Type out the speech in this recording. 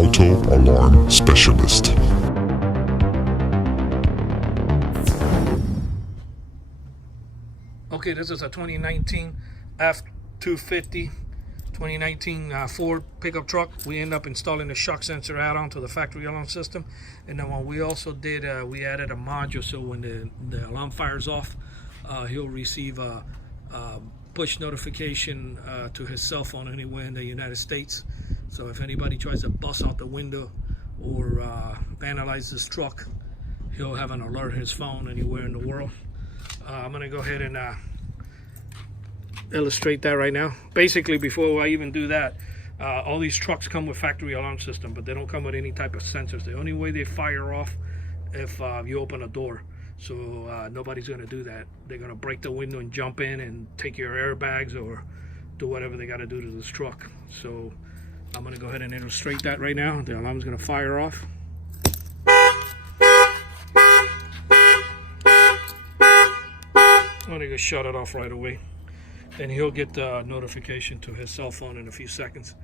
auto alarm specialist. Okay, this is a 2019 F-250, 2019 Ford pickup truck. We end up installing the shock sensor add-on to the factory alarm system, and then what we also did, we added a module so when the alarm fires off, he'll receive a push notification to his cell phone anywhere in the United States. So if anybody tries to bust out the window or vandalize this truck, he'll have an alert in his phone anywhere in the world. I'm gonna go ahead and illustrate that right now. Basically, before I even do that, all these trucks come with factory alarm system, but they don't come with any type of sensors. The only way they fire off if you open a door. So nobody's gonna do that. They're gonna break the window and jump in and take your airbags or do whatever they gotta do to this truck. So I'm gonna go ahead and illustrate that right now. The alarm's gonna fire off. I'm gonna go shut it off right away. Then he'll get the notification to his cell phone in a few seconds.